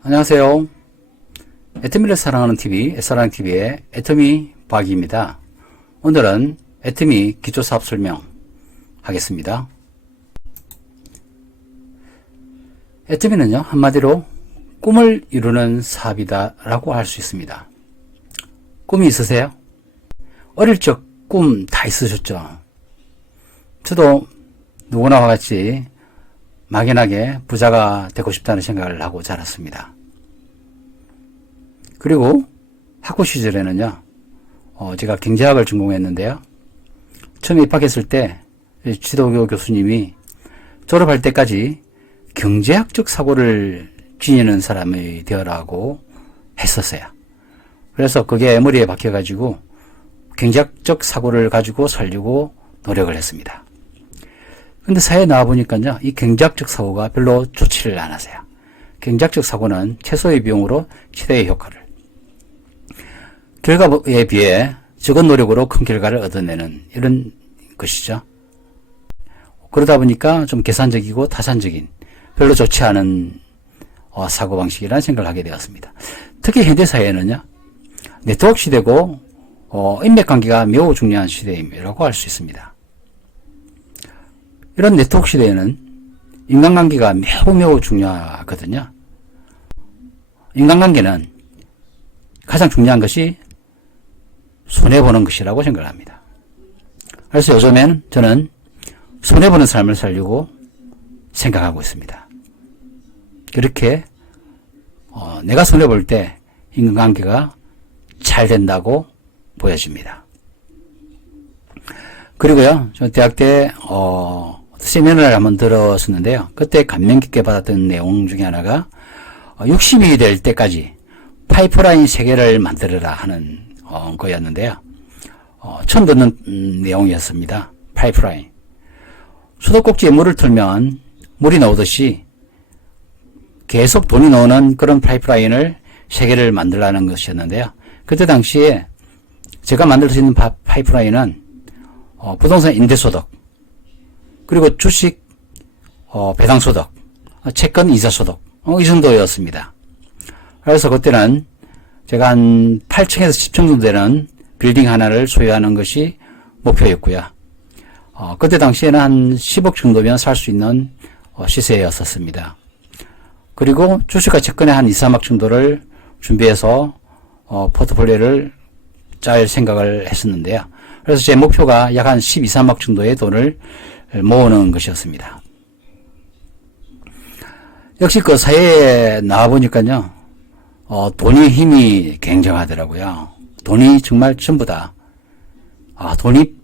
안녕하세요. 애터미를 사랑하는 TV, 애사랑TV의 애터미 박입니다. 오늘은 애터미 기초사업 설명 하겠습니다. 애터미는요, 한마디로 꿈을 이루는 사업이다 라고 할 수 있습니다. 꿈이 있으세요? 어릴 적 꿈 다 있으셨죠? 저도 누구나와 같이 막연하게 부자가 되고 싶다는 생각을 하고 자랐습니다. 그리고 학부 시절에는요, 제가 경제학을 전공했는데요. 처음에 입학했을 때 지도교 교수님이 졸업할 때까지 경제학적 사고를 지니는 사람이 되어라고 했었어요. 그래서 그게 머리에 박혀가지고 경제학적 사고를 가지고 살려고 노력을 했습니다. 근데 사회에 나와보니까요, 이 경제학적 사고가 별로 좋지를 않으세요. 경제학적 사고는 최소의 비용으로 최대의 효과를, 결과에 비해 적은 노력으로 큰 결과를 얻어내는 이런 것이죠. 그러다 보니까 좀 계산적이고 타산적인, 별로 좋지 않은 사고방식이라는 생각을 하게 되었습니다. 특히 현대사회는요, 네트워크 시대고 인맥관계가 매우 중요한 시대라고 할 수 있습니다. 이런 네트워크 시대에는 인간관계가 매우 중요하거든요. 인간관계는 가장 중요한 것이 손해보는 것이라고 생각을 합니다. 그래서 요즘엔 저는 손해보는 삶을 살려고 생각하고 있습니다. 그렇게 내가 손해볼 때 인간관계가 잘 된다고 보여집니다. 그리고요, 저 대학 때 세미나를 한번 들었었는데요. 그때 감명 깊게 받았던 내용 중에 하나가 60이 될 때까지 파이프라인 3개를 만들어라 하는 거였는데요. 처음 듣는 내용이었습니다. 파이프라인. 수도꼭지에 물을 틀면 물이 나오듯이 계속 돈이 나오는 그런 파이프라인을 3개를 만들라는 것이었는데요. 그때 당시에 제가 만들 수 있는 파이프라인은 부동산 임대소득, 그리고 주식 배당소득, 채권 이자소득, 이 정도였습니다. 그래서 그때는 제가 한 8층에서 10층 정도 되는 빌딩 하나를 소유하는 것이 목표였고요. 그때 당시에는 한 10억 정도면 살 수 있는 시세였었습니다. 그리고 주식과 채권에 한 2, 3억 정도를 준비해서 포트폴리오를 짤 생각을 했었는데요. 그래서 제 목표가 약 한 12, 3억 정도의 돈을 모으는 것이었습니다. 역시 그 사회에 나와보니까요, 돈이 힘이 굉장하더라고요. 돈이 정말 전부다. 돈이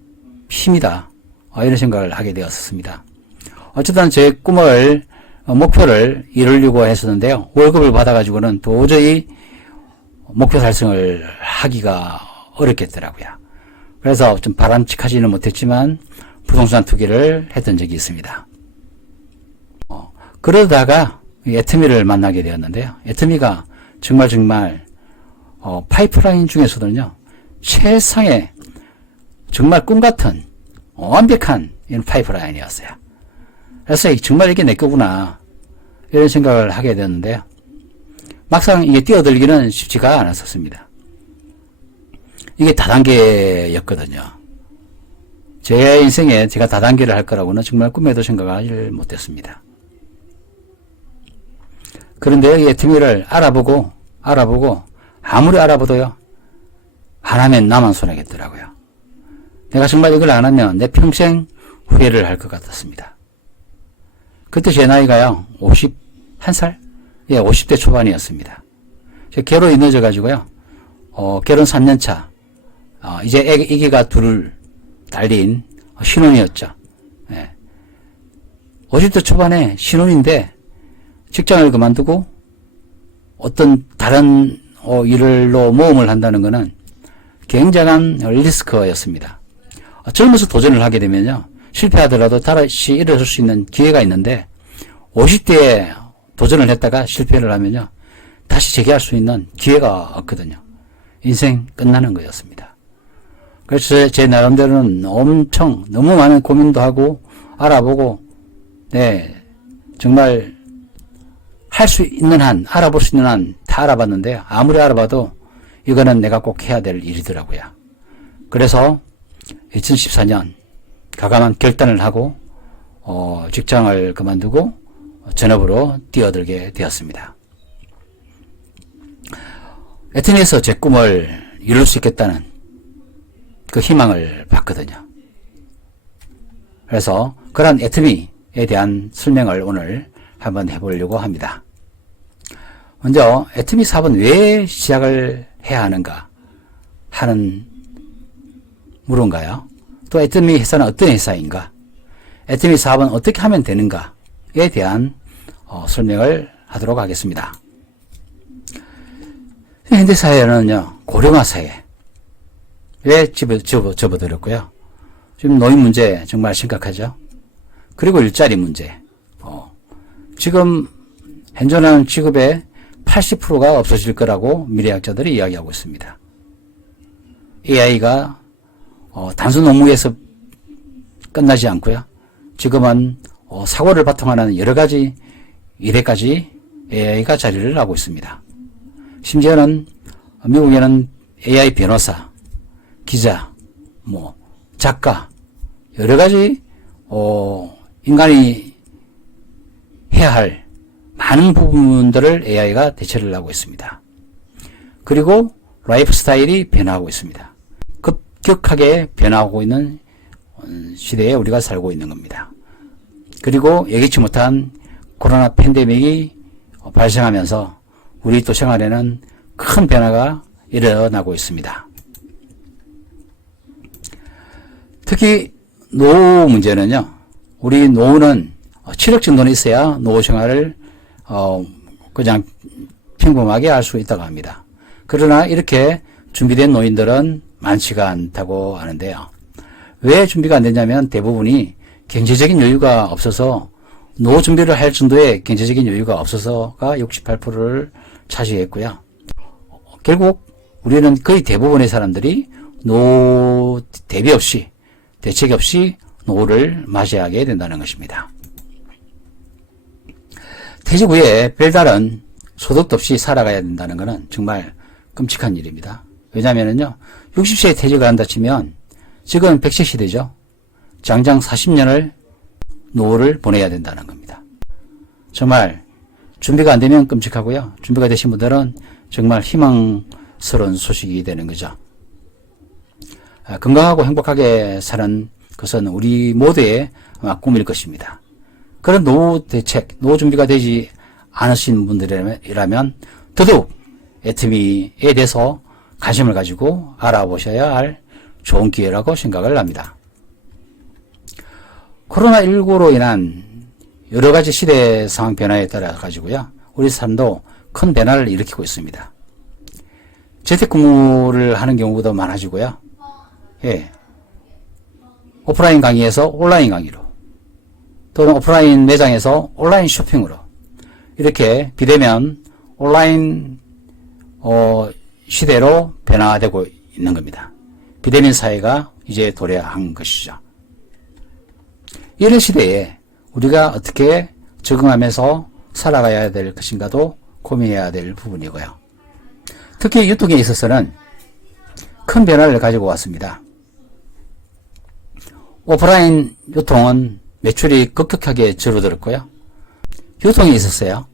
힘이다. 이런 생각을 하게 되었습니다. 어쨌든 제 꿈을, 목표를 이루려고 했었는데요. 월급을 받아가지고는 도저히 목표 달성을 하기가 어렵겠더라고요. 그래서 좀 바람직하지는 못했지만 부동산 투기를 했던 적이 있습니다. 그러다가 애터미를 만나게 되었는데요. 애터미가 정말 파이프라인 중에서도는요, 최상의 정말 꿈같은 완벽한 이런 파이프라인이었어요. 그래서 정말 이게 내 거구나 이런 생각을 하게 되었는데요. 막상 이게 뛰어들기는 쉽지가 않았었습니다. 이게 다단계였거든요. 제 인생에 제가 다단계를 할 거라고는 정말 꿈에도 생각하지 못했습니다. 그런데 이 애터미를 알아보고 아무리 알아봐도요, 안 하면 나만 손해겠더라고요. 내가 정말 이걸 안 하면 내 평생 후회를 할 것 같았습니다. 그때 제 나이가요, 51살? 예, 50대 초반이었습니다. 제 결혼이 늦어가지고요, 결혼 3년차, 이제 애기가 둘 달린 신혼이었죠. 예. 50대 초반에 신혼인데 직장을 그만두고 어떤 다른 일로 모험을 한다는 것은 굉장한 리스크였습니다. 젊어서 도전을 하게 되면요, 실패하더라도 다시 일어설 수 있는 기회가 있는데 50대에 도전을 했다가 실패를 하면요, 다시 재기할 수 있는 기회가 없거든요. 인생 끝나는 거였습니다. 그래서 제 나름대로는 엄청 너무 많은 고민도 하고 알아보고, 네, 정말 할 수 있는 한, 알아볼 수 있는 한 다 알아봤는데 아무리 알아봐도 이거는 내가 꼭 해야 될 일이더라고요. 그래서 2014년 과감한 결단을 하고 직장을 그만두고 전업으로 뛰어들게 되었습니다. 애터미에서 제 꿈을 이룰 수 있겠다는 그 희망을 받거든요. 그래서 그런 애터미에 대한 설명을 오늘 한번 해보려고 합니다. 먼저 애터미 사업은 왜 시작을 해야 하는가 하는 물은가요? 또 애터미 회사는 어떤 회사인가? 애터미 사업은 어떻게 하면 되는가에 대한 설명을 하도록 하겠습니다. 현대사회는요, 고령화 사회에 접어들었고요. 지금 노인 문제 정말 심각하죠. 그리고 일자리 문제. 지금 현존하는 직업의 80%가 없어질 거라고 미래학자들이 이야기하고 있습니다. AI가 단순 업무에서 끝나지 않고요. 지금은 사고를 바탕하는 여러 가지 일에까지 AI가 자리를 하고 있습니다. 심지어는 미국에는 AI 변호사, 기자, 작가 여러 가지 인간이 해야 할 많은 부분들을 AI가 대체를 하고 있습니다. 그리고 라이프 스타일이 변화하고 있습니다. 급격하게 변화하고 있는 시대에 우리가 살고 있는 겁니다. 그리고 예기치 못한 코로나 팬데믹이 발생하면서 우리 또 생활에는 큰 변화가 일어나고 있습니다. 특히 노후 문제는요. 우리 노후는 7억 정도는 있어야 노후 생활을 그냥 평범하게 할 수 있다고 합니다. 그러나 이렇게 준비된 노인들은 많지가 않다고 하는데요. 왜 준비가 안 되냐면 대부분이 경제적인 여유가 없어서 노후 준비를 할 정도의 경제적인 여유가 없어서가 68%를 차지했고요. 결국 우리는 거의 대부분의 사람들이 노후 대비 없이 대책 없이 노후를 맞이하게 된다는 것입니다. 퇴직 후에 별다른 소득도 없이 살아가야 된다는 것은 정말 끔찍한 일입니다. 왜냐하면요, 60세에 퇴직을 한다 치면 지금 100세 시대죠. 장장 40년을 노후를 보내야 된다는 겁니다. 정말 준비가 안 되면 끔찍하고요. 준비가 되신 분들은 정말 희망스러운 소식이 되는 거죠. 건강하고 행복하게 사는 것은 우리 모두의 아마 꿈일 것입니다. 그런 노후 대책, 노후 준비가 되지 않으신 분들이라면 더더욱 애터미에 대해서 관심을 가지고 알아보셔야 할 좋은 기회라고 생각을 합니다. 코로나19로 인한 여러 가지 시대 상황 변화에 따라 가지고요. 우리 삶도 큰 변화를 일으키고 있습니다. 재택근무를 하는 경우도 많아지고요. 예. 오프라인 강의에서 온라인 강의로 또는 오프라인 매장에서 온라인 쇼핑으로 이렇게 비대면 온라인 시대로 변화되고 있는 겁니다. 비대면 사회가 이제 도래한 것이죠. 이런 시대에 우리가 어떻게 적응하면서 살아가야 될 것인가도 고민해야 될 부분이고요. 특히 유통에 있어서는 큰 변화를 가지고 왔습니다. 오프라인 유통은 매출이 급격하게 줄어들었고요. 유통이 있었어요.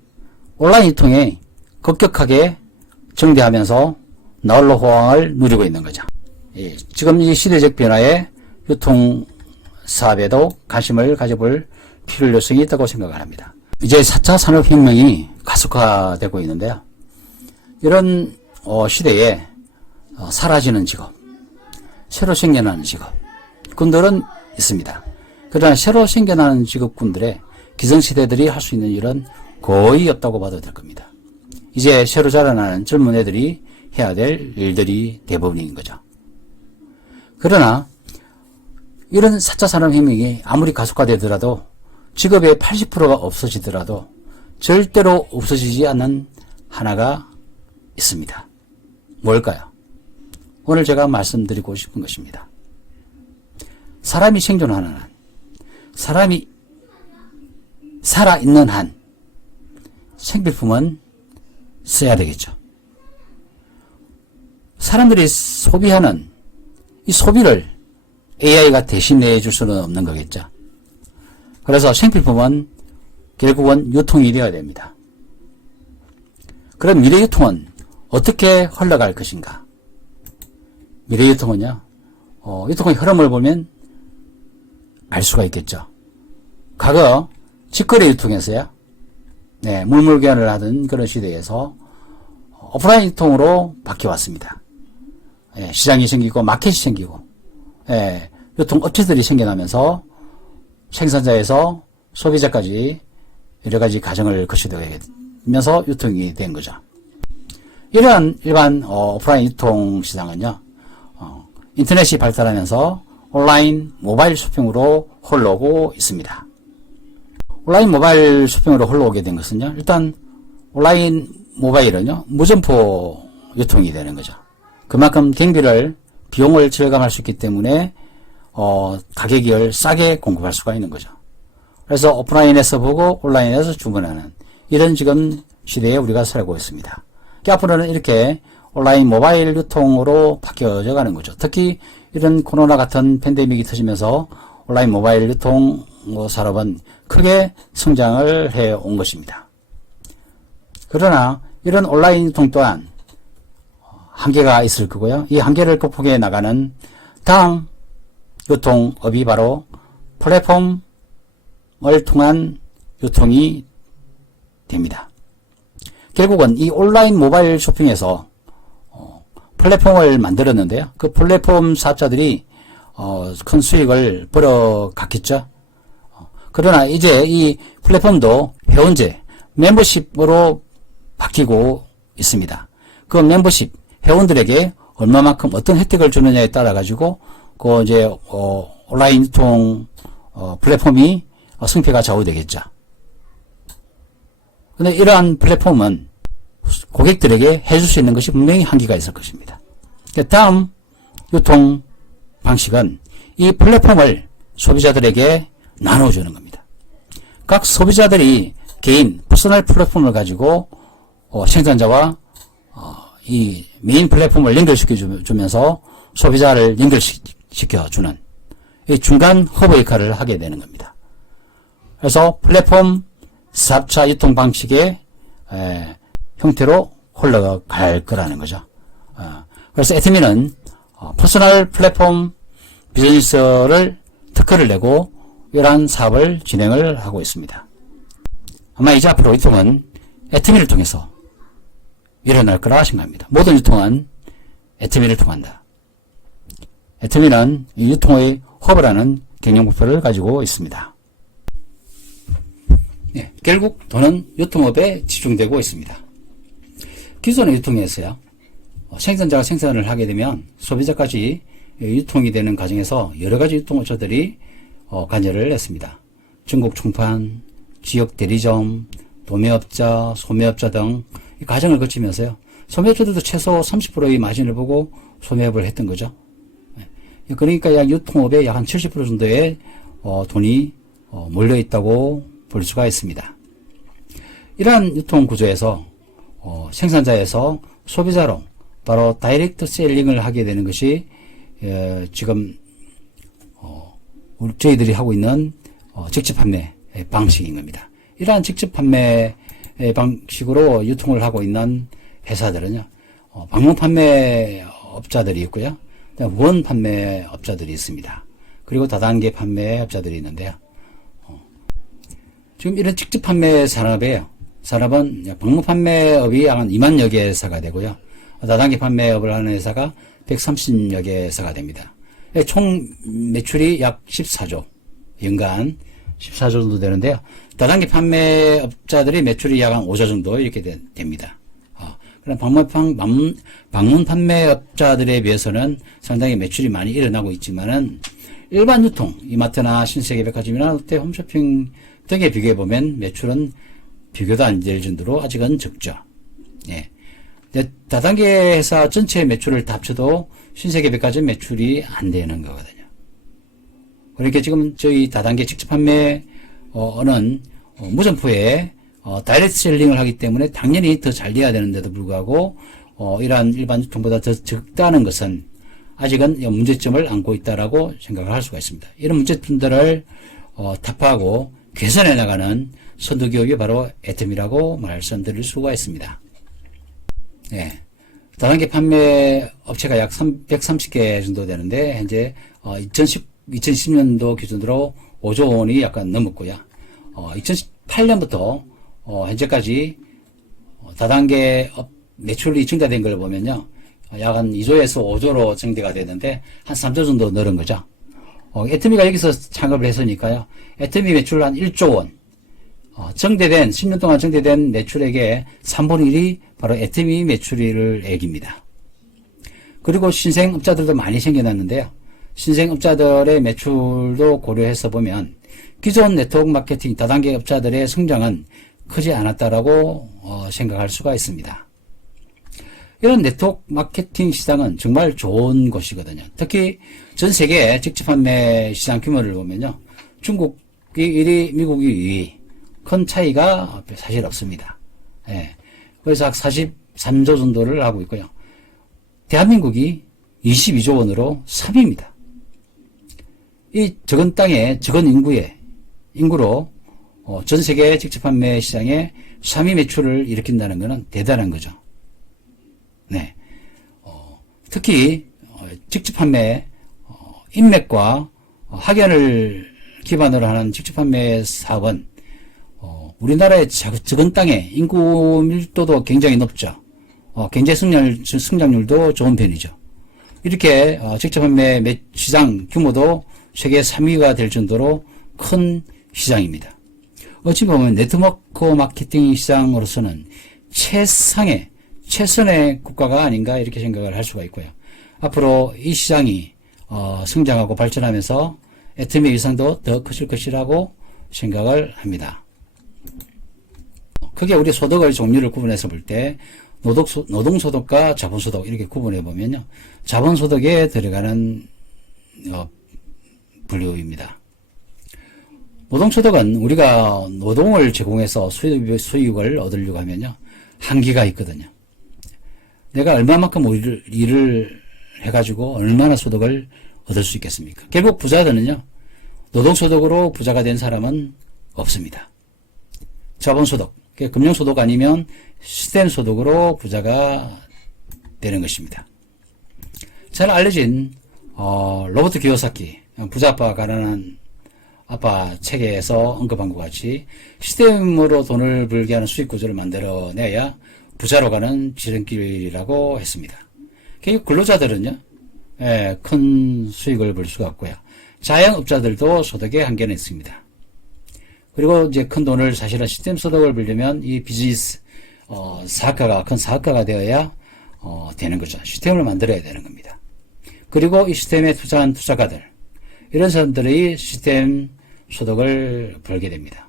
온라인 유통이 급격하게 증대하면서 나홀로 호황을 누리고 있는 거죠. 예, 지금 이 시대적 변화에 유통 사업에도 관심을 가져볼 필요성이 있다고 생각을 합니다. 이제 4차 산업혁명이 가속화되고 있는데요. 이런 시대에 사라지는 직업, 새로 생겨나는 직업군들은 있습니다. 그러나 새로 생겨나는 직업군들의 기성세대들이 할 수 있는 일은 거의 없다고 봐도 될 겁니다. 이제 새로 자라나는 젊은 애들이 해야 될 일들이 대부분인 거죠. 그러나 이런 4차 산업혁명이 아무리 가속화되더라도 직업의 80%가 없어지더라도 절대로 없어지지 않는 하나가 있습니다. 뭘까요? 오늘 제가 말씀드리고 싶은 것입니다. 사람이 생존하는 한, 사람이 살아있는 한, 생필품은 써야 되겠죠. 사람들이 소비하는 이 소비를 AI가 대신해 줄 수는 없는 거겠죠. 그래서 생필품은 결국은 유통이 되어야 됩니다. 그럼 미래 유통은 어떻게 흘러갈 것인가? 미래 유통은요, 유통의 흐름을 보면 알 수가 있겠죠. 과거 직거래 유통에서요, 네, 물물교환을 하던 그런 시대에서 오프라인 유통으로 바뀌어왔습니다. 예, 시장이 생기고 마켓이 생기고, 예, 유통업체들이 생겨나면서 생산자에서 소비자까지 여러 가지 과정을 거치면서 유통이 된 거죠. 이러한 일반 오프라인 유통 시장은요, 인터넷이 발달하면서 온라인 모바일 쇼핑으로 흘러오고 있습니다. 온라인 모바일 쇼핑으로 흘러오게 된 것은요, 일단 온라인 모바일은요, 무점포 유통이 되는 거죠. 그만큼 비용을 절감할 수 있기 때문에 가격을 싸게 공급할 수가 있는 거죠. 그래서 오프라인에서 보고 온라인에서 주문하는 이런 지금 시대에 우리가 살고 있습니다. 앞으로는 이렇게 온라인 모바일 유통으로 바뀌어져 가는 거죠. 특히 이런 코로나 같은 팬데믹이 터지면서 온라인 모바일 유통 산업은 크게 성장을 해온 것입니다. 그러나 이런 온라인 유통 또한 한계가 있을 거고요. 이 한계를 극복해 나가는 다음 유통업이 바로 플랫폼을 통한 유통이 됩니다. 결국은 이 온라인 모바일 쇼핑에서 플랫폼을 만들었는데요. 그 플랫폼 사업자들이 큰 수익을 벌어갔겠죠. 그러나 이제 이 플랫폼도 회원제, 멤버십으로 바뀌고 있습니다. 그 멤버십, 회원들에게 얼마만큼 어떤 혜택을 주느냐에 따라 가지고 그 이제 온라인 유통 플랫폼이 승패가 좌우되겠죠. 근데 이러한 플랫폼은 고객들에게 해줄 수 있는 것이 분명히 한계가 있을 것입니다. 다음 유통 방식은 이 플랫폼을 소비자들에게 나눠주는 겁니다. 각 소비자들이 개인 퍼스널 플랫폼을 가지고 생산자와 이 메인 플랫폼을 연결시켜주면서 소비자를 연결시켜주는 이 중간 허브 역할을 하게 되는 겁니다. 그래서 플랫폼 사업자 유통 방식의 형태로 흘러갈 거라는 거죠. 그래서 애트미는 퍼스널 플랫폼 비즈니스를 특허를 내고 이러한 사업을 진행을 하고 있습니다. 아마 이제 앞으로 유통은 애트미를 통해서 일어날 거라 생각합니다. 모든 유통은 애트미를 통한다. 애트미는 유통의 허브라는 경영 목표를 가지고 있습니다. 네, 결국 돈은 유통업에 집중되고 있습니다. 기존의 유통에서요, 생산자가 생산을 하게 되면 소비자까지 유통이 되는 과정에서 여러 가지 유통업체들이 관여를 했습니다. 중국 충판, 지역 대리점, 도매업자, 소매업자 등 이 과정을 거치면서요, 소매업자들도 최소 30%의 마진을 보고 소매업을 했던 거죠. 그러니까 약 유통업에 약 한 70% 정도의 돈이 몰려 있다고 볼 수가 있습니다. 이러한 유통 구조에서 생산자에서 소비자로 바로 다이렉트 셀링을 하게 되는 것이 지금 저희들이 하고 있는 직접 판매 방식인 겁니다. 이러한 직접 판매 방식으로 유통을 하고 있는 회사들은요, 방문 판매업자들이 있고요, 원 판매업자들이 있습니다. 그리고 다단계 판매업자들이 있는데요. 지금 이런 직접 판매 산업은 방문 판매업이 약 2만여 개사가 되고요, 다단계 판매업을 하는 회사가 130여 개사가 됩니다. 총 매출이 약 14조, 연간 14조 정도 되는데요. 다단계 판매업자들이 매출이 약 한 5조 정도 이렇게 됩니다. 그럼 방문 판매업자들에 비해서는 상당히 매출이 많이 일어나고 있지만은 일반 유통, 이마트나 신세계백화점이나 롯데 홈쇼핑 등에 비교해보면 매출은 비교도 안 될 정도로 아직은 적죠. 예. 다단계 회사 전체 매출을 다 합쳐도 신세계백화점 매출이 안 되는 거거든요. 그러니까 지금 저희 다단계 직접 판매는 무점포에 다이렉트 셀링을 하기 때문에 당연히 더 잘 돼야 되는데도 불구하고 이러한 일반 유통보다 더 적다는 것은 아직은 문제점을 안고 있다라고 생각을 할 수가 있습니다. 이런 문제점들을 타파하고 개선해 나가는 선도기업이 바로 애텀이라고 말씀드릴 수가 있습니다. 네. 다단계 판매 업체가 약 130개 정도 되는데 현재 2010년도 기준으로 5조 원이 약간 넘었고요. 2018년부터 현재까지 다단계 매출이 증가된 걸 보면요. 약 한 2조에서 5조로 증대가 되는데 한 3조 정도 늘은 거죠. 애터미가 여기서 창업을 했으니까요. 애터미 매출 한 1조 원. 10년 동안 증대된 매출액의 3분의 1이 바로 애터미 매출액입니다. 그리고 신생업자들도 많이 생겨났는데요. 신생업자들의 매출도 고려해서 보면 기존 네트워크 마케팅 다단계 업자들의 성장은 크지 않았다라고 생각할 수가 있습니다. 이런 네트워크 마케팅 시장은 정말 좋은 곳이거든요. 특히 전 세계 직접 판매 시장 규모를 보면요. 중국이 1위, 미국이 2위. 큰 차이가 사실 없습니다. 예. 그래서 약 43조 정도를 하고 있고요. 대한민국이 22조 원으로 3위입니다. 이 적은 땅에 적은 인구로 전 세계 직접 판매 시장에 3위 매출을 일으킨다는 것은 대단한 거죠. 네. 특히 직접 판매 인맥과 학연을 기반으로 하는 직접 판매 사업은 우리나라의 적은 땅에 인구 밀도도 굉장히 높죠. 경제 성장률도 좋은 편이죠. 이렇게 직접 판매 시장 규모도 세계 3위가 될 정도로 큰 시장입니다. 어찌 보면 네트워크 마케팅 시장으로서는 최선의 국가가 아닌가 이렇게 생각을 할 수가 있고요. 앞으로 이 시장이 성장하고 발전하면서 애터미의 위상도 더 커질 것이라고 생각을 합니다. 크게 우리 소득의 종류를 구분해서 볼 때 노동소득과 자본소득 이렇게 구분해 보면요. 자본소득에 들어가는 분류입니다. 노동소득은 우리가 노동을 제공해서 수익을 얻으려고 하면요. 한계가 있거든요. 내가 얼마만큼 일을 해가지고 얼마나 소득을 얻을 수 있겠습니까? 결국 부자들은요. 노동소득으로 부자가 된 사람은 없습니다. 자본소득, 금융소득 아니면 시스템소득으로 부자가 되는 것입니다. 잘 알려진 로버트 기요사키 부자 아빠 가난한 아빠 책에서 언급한 것 같이 시스템으로 돈을 벌게 하는 수익 구조를 만들어내야 부자로 가는 지름길이라고 했습니다. 결국 근로자들은요, 큰 수익을 벌 수가 없고요. 자영업자들도 소득의 한계는 있습니다. 그리고 이제 큰 돈을 사실은 시스템 소득을 벌려면 이 비즈니스, 큰 사업가가 되어야, 되는 거죠. 시스템을 만들어야 되는 겁니다. 그리고 이 시스템에 투자한 투자가들, 이런 사람들이 시스템 소득을 벌게 됩니다.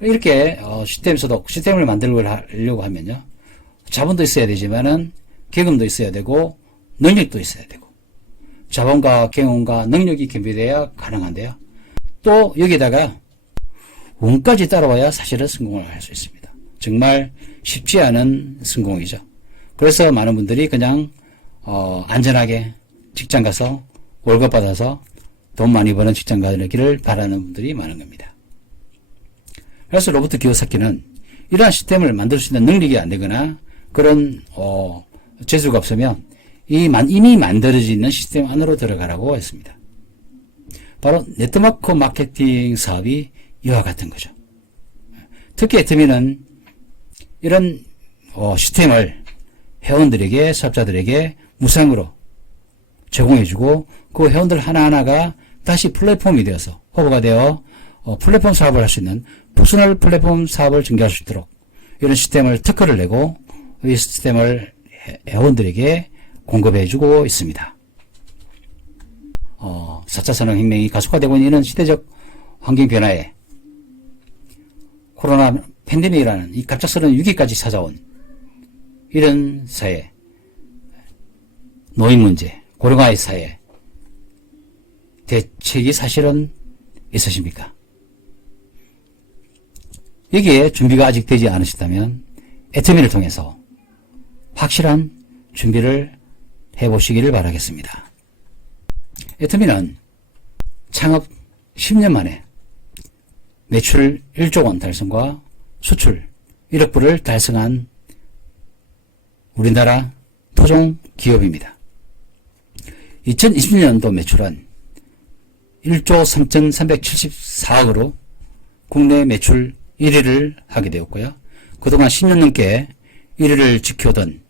이렇게 시스템 소득, 시스템을 만들려고 하면요. 자본도 있어야 되지만은 경험도 있어야 되고 능력도 있어야 되고 자본과 경험과 능력이 겸비돼야 가능한데요. 또 여기다가 운까지 따라와야 사실은 성공을 할 수 있습니다. 정말 쉽지 않은 성공이죠. 그래서 많은 분들이 그냥 안전하게 직장 가서 월급 받아서 돈 많이 버는 직장 가기를 바라는 분들이 많은 겁니다. 그래서 로버트 기요사키는 이러한 시스템을 만들 수 있는 능력이 안 되거나 그런 재주가 없으면 이미 만들어져 있는 시스템 안으로 들어가라고 했습니다. 바로 네트워크 마케팅 사업이 이와 같은 거죠. 특히 애터미는 이런 시스템을 회원들에게 사업자들에게 무상으로 제공해주고 그 회원들 하나하나가 다시 플랫폼이 되어서 허브가 되어 플랫폼 사업을 할 수 있는 퍼스널 플랫폼 사업을 전개할 수 있도록 이런 시스템을 특허를 내고 이 시스템을 회원들에게 공급해주고 있습니다. 4차 산업혁명이 가속화되고 있는 시대적 환경 변화에 코로나 팬데믹이라는 이 갑작스러운 위기까지 찾아온 이런 사회, 노인 문제, 고령화의 사회, 대책이 사실은 있으십니까? 여기에 준비가 아직 되지 않으시다면 애터미를 통해서 확실한 준비를 해보시기를 바라겠습니다. 애터미는 창업 10년 만에 매출 1조 원 달성과 수출 1억 불을 달성한 우리나라 토종 기업입니다. 2020년도 매출은 1조 3,374억으로 국내 매출 1위를 하게 되었고요. 그동안 10년 넘게 1위를 지켜오던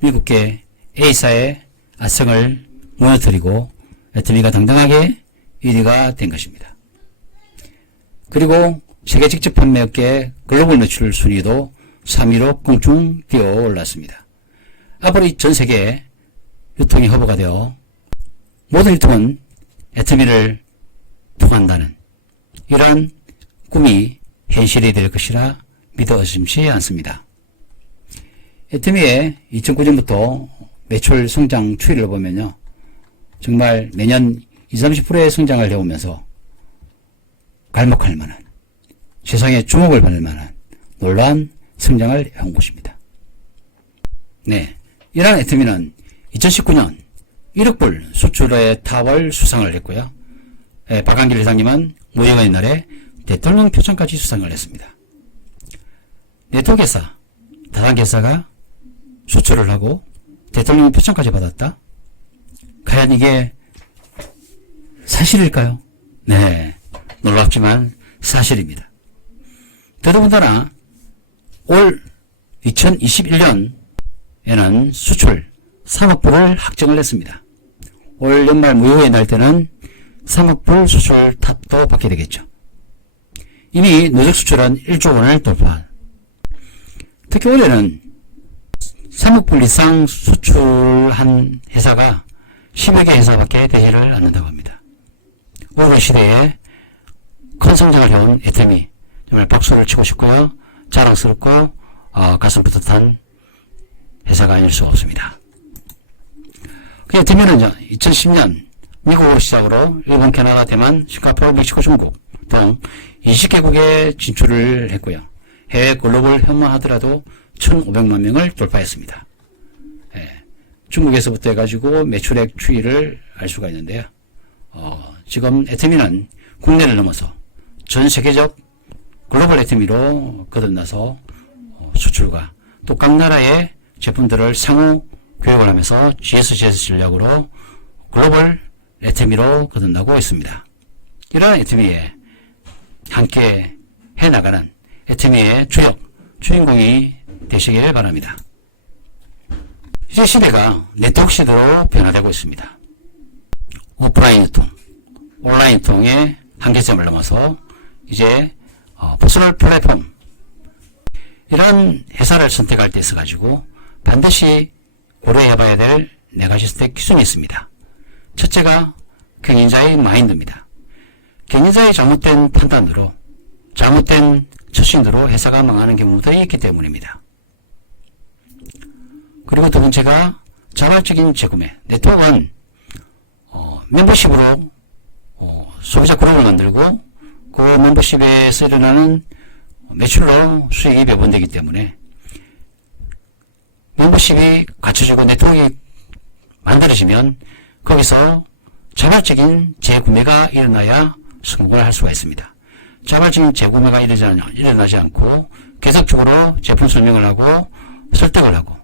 미국계 A사의 아성을 무너뜨리고 애터미가 당당하게 1위가 된 것입니다. 그리고 세계 직접 판매업계 글로벌 매출 순위도 3위로 껑충 뛰어 올랐습니다. 앞으로 전 세계에 유통이 허브가 되어 모든 유통은 애터미를 통한다는 이러한 꿈이 현실이 될 것이라 믿어 의심치 않습니다. 애터미의 2009년부터 매출 성장 추이를 보면요. 정말 매년 20-30%의 성장을 해오면서 갈목할 만한, 세상에 주목을 받을 만한 놀라운 성장을 해온 곳입니다. 네, 이러한 애터미는 2019년 1억 불 수출의 탑을 수상을 했고요. 박한길 회장님은 무역의 날에 대통령 표창까지 수상을 했습니다. 네트워크회사, 다단계사가 수출을 하고 대통령 표창까지 받았다? 과연 이게 사실일까요? 네, 놀랍지만 사실입니다. 더더군다나 올 2021년에는 수출 3억 불을 확정을 했습니다. 올 연말 무효에 날 때는 3억 불 수출 탑도 받게 되겠죠. 이미 누적 수출은 1조 원을 돌파. 특히 올해는 3억 불 이상 수출한 회사가 10여 개 회사밖에 되지를 않는다고 합니다. 오늘 시대에 큰 성장을 해온 애터미 정말 박수를 치고 싶고요. 자랑스럽고 가슴 뿌듯한 회사가 아닐 수가 없습니다. 그 애터미는 2010년 미국으로 시작으로 일본, 캐나다, 대만, 싱가포르, 멕시코, 중국 등 20개국에 진출을 했고요. 해외 글로벌 현망하더라도 1,500만 명을 돌파했습니다. 중국에서부터 해가지고 매출액 추이를 알 수가 있는데요. 지금 애터미는 국내를 넘어서 전 세계적 글로벌 애터미로 거듭나서 수출과 또 각 나라의 제품들을 상호 교육을 하면서 GS 전략으로 글로벌 애터미로 거듭나고 있습니다. 이러한 애터미에 함께 해나가는 애터미의 주인공이 되시길 바랍니다. 이제 시대가 네트워크 시대로 변화되고 있습니다. 오프라인 유통, 온라인 유통의 한계점을 넘어서 이제 퍼스널 플랫폼 이런 회사를 선택할 때 있어가지고 반드시 고려해봐야 될 네 가지 스택 기준이 있습니다. 첫째가 경영자의 마인드입니다. 경영자의 잘못된 판단으로 잘못된 처신으로 회사가 망하는 경우들이 있기 때문입니다. 그리고 두 번째가 자발적인 재구매. 네트워크는 멤버십으로 소비자 그룹을 만들고 그 멤버십에서 일어나는 매출로 수익이 배분되기 때문에 멤버십이 갖춰지고 네트워크가 만들어지면 거기서 자발적인 재구매가 일어나야 성공을 할 수가 있습니다. 자발적인 재구매가 일어나지 않고 계속적으로 제품 설명을 하고 설득을 하고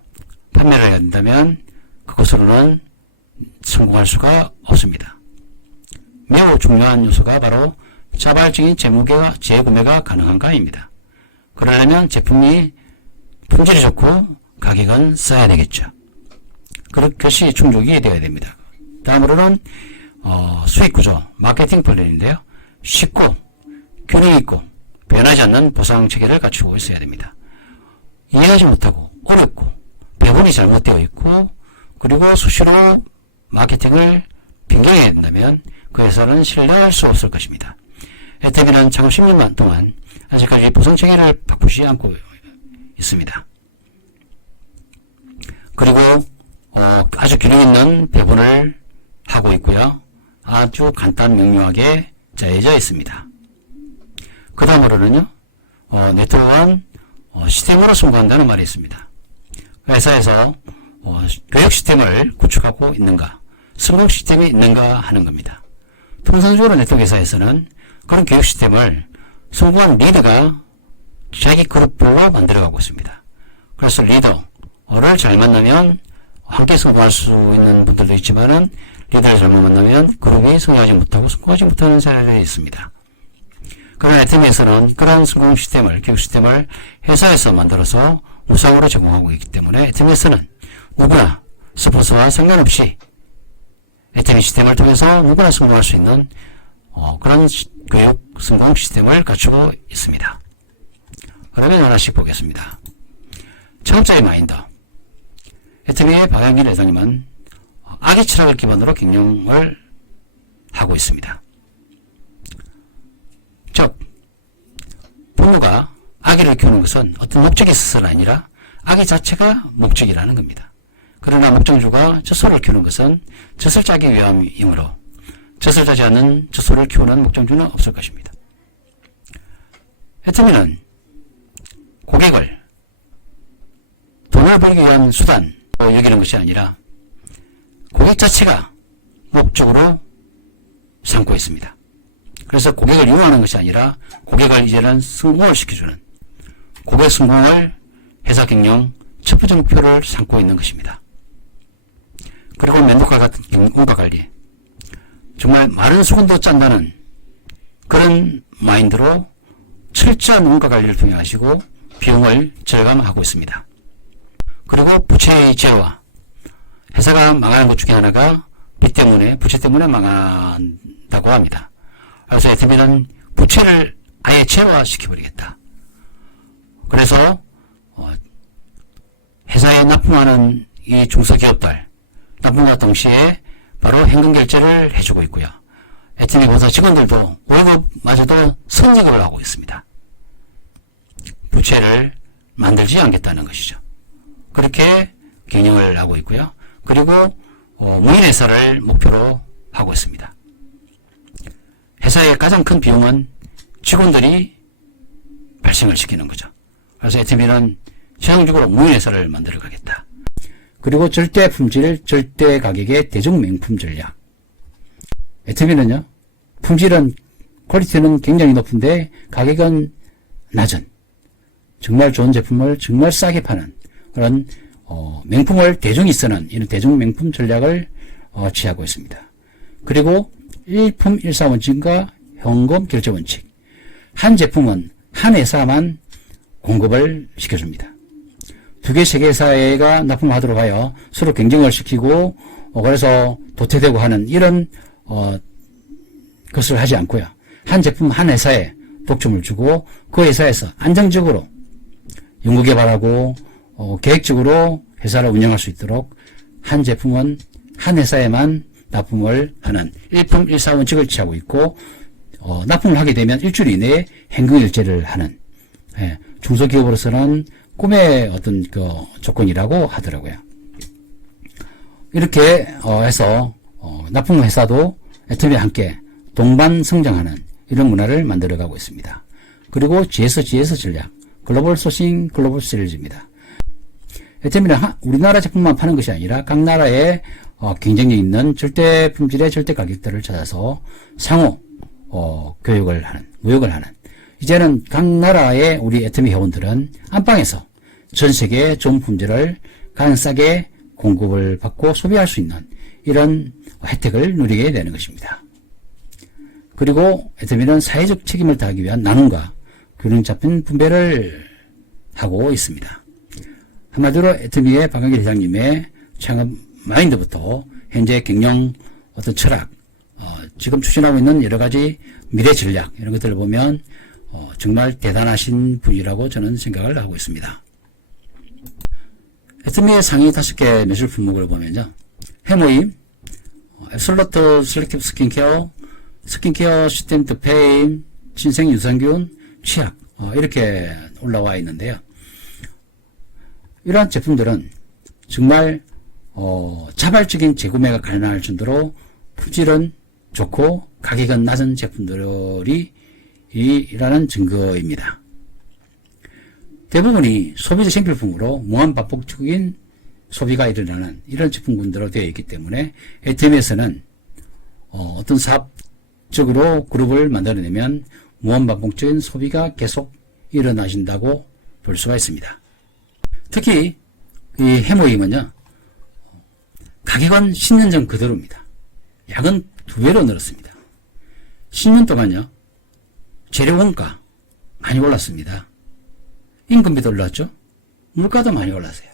판매를 해야 된다면 그것으로는 성공할 수가 없습니다. 매우 중요한 요소가 바로 자발적인 재구매가 가능한가입니다. 그러려면 제품이 품질이 좋고 가격은 써야 되겠죠. 그것이 충족이 되어야 됩니다. 다음으로는 수익구조, 마케팅 플랜인데요. 쉽고 균형 있고 변하지 않는 보상 체계를 갖추고 있어야 됩니다. 이해하지 못하고 어렵고 배분이 잘못되어 있고 그리고 수시로 마케팅을 변경해야 된다면 그 회사는 신뢰할 수 없을 것입니다. 애터미는 창업 10년만 동안 아직까지 보상 체계를 바꾸지 않고 있습니다. 그리고 아주 균형 있는 배분을 하고 있고요. 아주 간단 명료하게 짜여져 있습니다. 그 다음으로는요. 네트워크는 시스템으로 승부한다는 말이 있습니다. 회사에서 교육 시스템을 구축하고 있는가, 승부 시스템이 있는가 하는 겁니다. 통상적으로 네트워크 회사에서는 그런 교육 시스템을 승부한 리더가 자기 그룹별로 만들어가고 있습니다. 그래서 리더를 잘 만나면 함께 승부할 수 있는 분들도 있지만은 리더를 잘못 만나면 그룹이 성공하지 못하고 성공하지 못하는 사례가 있습니다. 그러나 애터미에서는 그런 성공 시스템을, 교육 시스템을 회사에서 만들어서 무상으로 제공하고 있기 때문에 애터미에서는 누구나 스폰서와 상관없이 애터미 시스템을 통해서 누구나 성공할 수 있는 그런 교육 성공 시스템을 갖추고 있습니다. 그러면 하나씩 보겠습니다. 창업자의 마인드. 애터미의 박양길 회장님은 아기 철학을 기반으로 경영을 하고 있습니다. 즉, 부모가 아기를 키우는 것은 어떤 목적이 있어서가 아니라 아기 자체가 목적이라는 겁니다. 그러나 목장주가 젖소를 키우는 것은 젖을 짜기 위함이므로 젖을 짜지 않는 젖소를 키우는 목장주는 없을 것입니다. 애터미는 고객을 돈을 벌기 위한 수단으로 여기는 것이 아니라 고객 자체가 목적으로 삼고 있습니다. 그래서 고객을 이용하는 것이 아니라 고객을 이제는 성공을 시켜주는 고객 성공을 회사 경영 첫 번째 목표를 삼고 있는 것입니다. 그리고 면도칼 같은 원가 관리, 정말 마른 수건도 짠다는 그런 마인드로 철저한 원가 관리를 통해 하시고 비용을 절감하고 있습니다. 그리고 부채의 제와, 회사가 망하는 것 중에 하나가 빚 때문에, 부채 때문에 망한다고 합니다. 그래서 애터미는 부채를 아예 제화시켜버리겠다. 그래서 회사에 납품하는 이 중소기업들, 납품과 동시에 바로 현금 결제를 해주고 있고요. 애터미 본사 직원들도 월급마저도 선지급을 하고 있습니다. 부채를 만들지 않겠다는 것이죠. 그렇게 경영을 하고 있고요. 그리고 무인회사를 목표로 하고 있습니다. 회사의 가장 큰 비용은 직원들이 발생을 시키는 거죠. 그래서 애터미는 최종적으로 무인회사를 만들어 가겠다. 그리고 절대 품질, 절대 가격의 대중 명품 전략. 애터미는요, 품질은, 퀄리티는 굉장히 높은데 가격은 낮은, 정말 좋은 제품을 정말 싸게 파는 그런 명품을 대중이 쓰는 이런 대중 명품 전략을 취하고 있습니다. 그리고 일품 일사 원칙과 현금 결제 원칙. 한 제품은 한 회사만 공급을 시켜줍니다. 두 개, 세 개 회사가 납품하도록 하여 서로 경쟁을 시키고 그래서 도태되고 하는 이런 것을 하지 않고요. 한 제품 한 회사에 독점을 주고 그 회사에서 안정적으로 연구개발하고 계획적으로 회사를 운영할 수 있도록 한 제품은 한 회사에만 납품을 하는 일품 일사 원칙을 취하고 있고 납품을 하게 되면 일주일 이내에 현금 결제를 하는 중소기업으로서는 꿈의 어떤 그 조건이라고 하더라고요. 이렇게 해서 납품 회사도 애터미와 함께 동반 성장하는 이런 문화를 만들어가고 있습니다. 그리고 GS 전략, 글로벌 소싱, 글로벌 세일즈입니다. 애터미는 우리나라 제품만 파는 것이 아니라 각 나라의 경쟁력 있는 절대 품질의 절대 가격대를 찾아서 상호 교육을 하는, 무역을 하는, 이제는 각 나라의 우리 애터미 회원들은 안방에서 전 세계의 좋은 품질을 가장 싸게 공급을 받고 소비할 수 있는 이런 혜택을 누리게 되는 것입니다. 그리고 애터미는 사회적 책임을 다하기 위한 나눔과 균형 잡힌 분배를 하고 있습니다. 한마디로 애터미의 박영길 회장님의 창업 마인드부터 현재 경영 어떤 철학, 지금 추진하고 있는 여러 가지 미래 전략 이런 것들을 보면 정말 대단하신 분이라고 저는 생각을 하고 있습니다. 애터미의 상위 5개 매출 품목을 보면요. 해모임, 앱솔루트 셀렉티브 스킨케어 시스템 페임, 신생 유산균, 치약 이렇게 올라와 있는데요. 이러한 제품들은 정말 자발적인 재구매가 가능할 정도로 품질은 좋고 가격은 낮은 제품들이 이라는 증거입니다. 대부분이 소비자 생필품으로 무한 반복적인 소비가 일어나는 이런 제품군으로 되어 있기 때문에 ATM에서는 어떤 사업적으로 그룹을 만들어내면 무한 반복적인 소비가 계속 일어나신다고 볼 수가 있습니다. 특히 이 해모임은요, 가격은 10년 전 그대로입니다. 약은 2배로 늘었습니다. 10년 동안요, 재료 원가 많이 올랐습니다. 임금비도 올랐죠. 물가도 많이 올랐어요.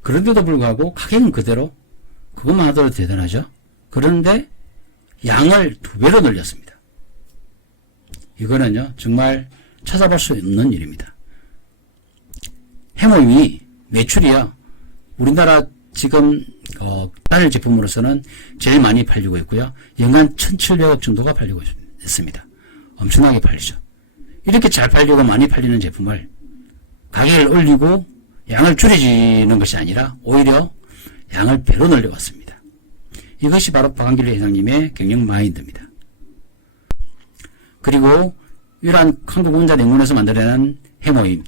그런데도 불구하고 가격은 그대로, 그것만 하더라도 대단하죠. 그런데 양을 2배로 늘렸습니다. 이거는요, 정말 찾아볼 수 없는 일입니다. 해모임이 매출이요, 우리나라 지금 단일 제품으로서는 제일 많이 팔리고 있고요. 연간 1,700억 정도가 팔리고 있습니다. 엄청나게 팔리죠. 이렇게 잘 팔리고 많이 팔리는 제품을 가격을 올리고 양을 줄이는 것이 아니라 오히려 양을 배로 늘려왔습니다. 이것이 바로 박한길 회장님의 경영 마인드입니다. 그리고 이러한 한국원자연구원에서 만들어낸 해모임,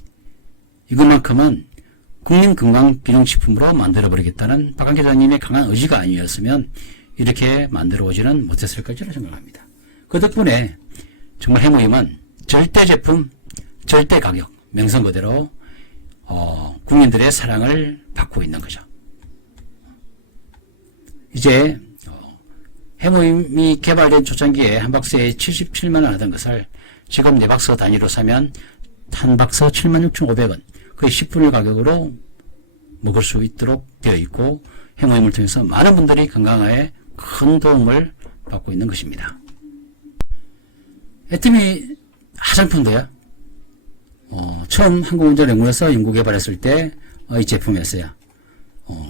이것만큼은 국민건강기능식품으로 만들어버리겠다는 박한길 회장님의 강한 의지가 아니었으면 이렇게 만들어오지는 못했을 것이라 생각합니다. 그 덕분에 정말 해모임은 절대 제품, 절대 가격, 명성 그대로 국민들의 사랑을 받고 있는 거죠. 이제 해모임이 개발된 초창기에 한 박스에 77만 원 하던 것을 지금 4박스 단위로 사면 한 박스 76,500원, 거의 10분의 가격으로 먹을 수 있도록 되어 있고, 해모임을 통해서 많은 분들이 건강에 큰 도움을 받고 있는 것입니다. 애터미 화장품도요, 처음 한국원자연구원에서 연구개발했을 때 이 제품이었어요.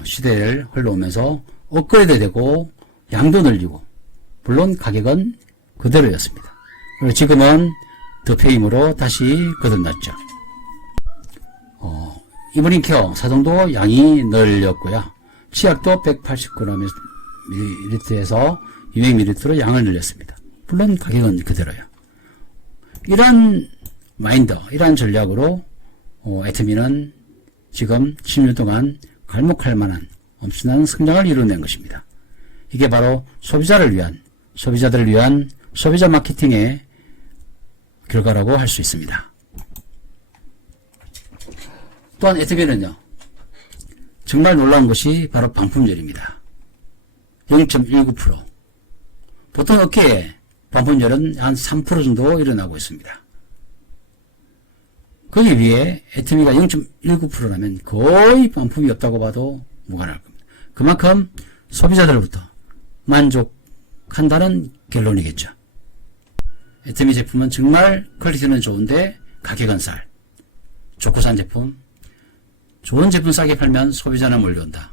시대를 흘러오면서 업그레이드 되고 양도 늘리고, 물론 가격은 그대로였습니다. 그리고 지금은 더페임으로 다시 거듭났죠. 이브닝케어 사정도 양이 늘렸고요. 치약도 180gml에서 200ml로 양을 늘렸습니다. 물론 가격은 그대로요. 이러한 마인드, 이러한 전략으로 애터미는 지금 10년 동안 갈목할 만한 엄청난 성장을 이뤄낸 것입니다. 이게 바로 소비자들을 위한 소비자 마케팅의 결과라고 할 수 있습니다. 또한 애터미는요, 정말 놀라운 것이 바로 반품률입니다. 0.19%. 보통 업계에 반품률은 한 3% 정도 일어나고 있습니다. 거기에 비해 애터미가 0.19%라면 거의 반품이 없다고 봐도 무관할 겁니다. 그만큼 소비자들로부터 만족한다는 결론이겠죠. 애터미 제품은 정말 퀄리티는 좋은데 가격은 쌀. 좋고 싼 제품, 좋은 제품 싸게 팔면 소비자는 몰려온다.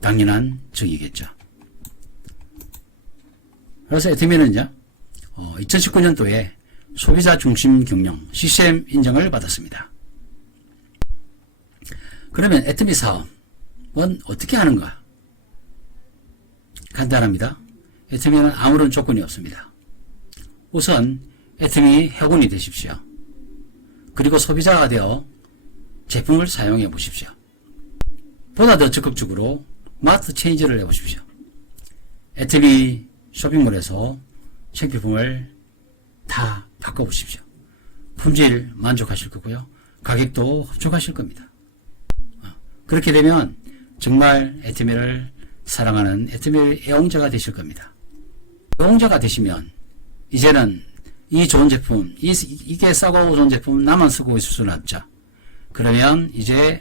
당연한 증이겠죠. 그래서 애터미는요, 2019년도에 소비자 중심 경영 CCM 인정을 받았습니다. 그러면 애터미 사업은 어떻게 하는가? 간단합니다. 애터미는 아무런 조건이 없습니다. 우선 애터미 회원이 되십시오. 그리고 소비자가 되어 제품을 사용해 보십시오. 보다 더 적극적으로 마트 체인지를 해보십시오. 애터미 쇼핑몰에서 생필품을 다 바꿔보십시오. 품질 만족하실 거고요. 가격도 흡족하실 겁니다. 그렇게 되면 정말 애터미를 사랑하는 애터미 애용자가 되실 겁니다. 애용자가 되시면 이제는 이 좋은 제품, 이게 싸고 좋은 제품 나만 쓰고 있을 수는 없죠. 그러면 이제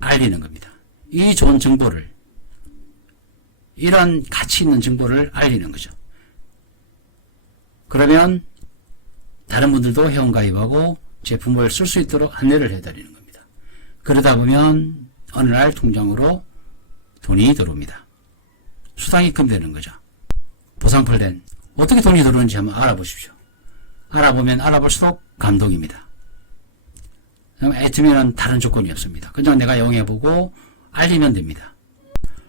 알리는 겁니다. 이 좋은 정보를, 이런 가치 있는 정보를 알리는 거죠. 그러면 다른 분들도 회원가입하고 제품을 쓸 수 있도록 안내를 해드리는 겁니다. 그러다 보면 어느 날 통장으로 돈이 들어옵니다. 수당이 입금되는 거죠. 보상폴된 어떻게 돈이 들어오는지 한번 알아보십시오. 알아보면 알아볼수록 감동입니다. 애터미는 다른 조건이 없습니다. 그냥 내가 이용해보고 알리면 됩니다.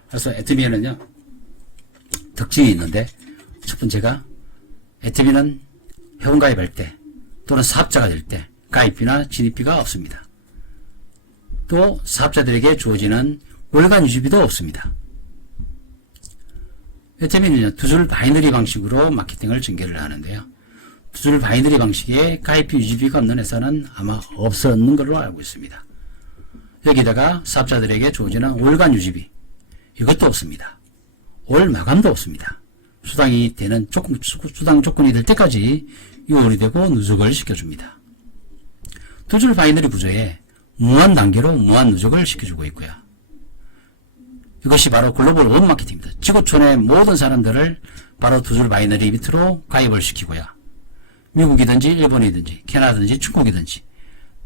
그래서 애터미는요, 특징이 있는데, 첫 번째가 애터미는 회원가입할 때 또는 사업자가 될 때 가입비나 진입비가 없습니다. 또 사업자들에게 주어지는 월간 유지비도 없습니다. 에테미는요, 두 줄 바이너리 방식으로 마케팅을 전개를 하는데요. 두 줄 바이너리 방식에 가입비 유지비가 없는 회사는 아마 없었는 걸로 알고 있습니다. 여기다가 사업자들에게 주어지는 월간 유지비, 이것도 없습니다. 월 마감도 없습니다. 수당이 되는 수당 조건이 될 때까지 요원이 되고 누적을 시켜줍니다. 두 줄 바이너리 구조에 무한 단계로 무한 누적을 시켜주고 있고요. 이것이 바로 글로벌 원 마케팅입니다. 지구촌의 모든 사람들을 바로 두 줄 바이너리 밑으로 가입을 시키고요. 미국이든지 일본이든지 캐나다든지 중국이든지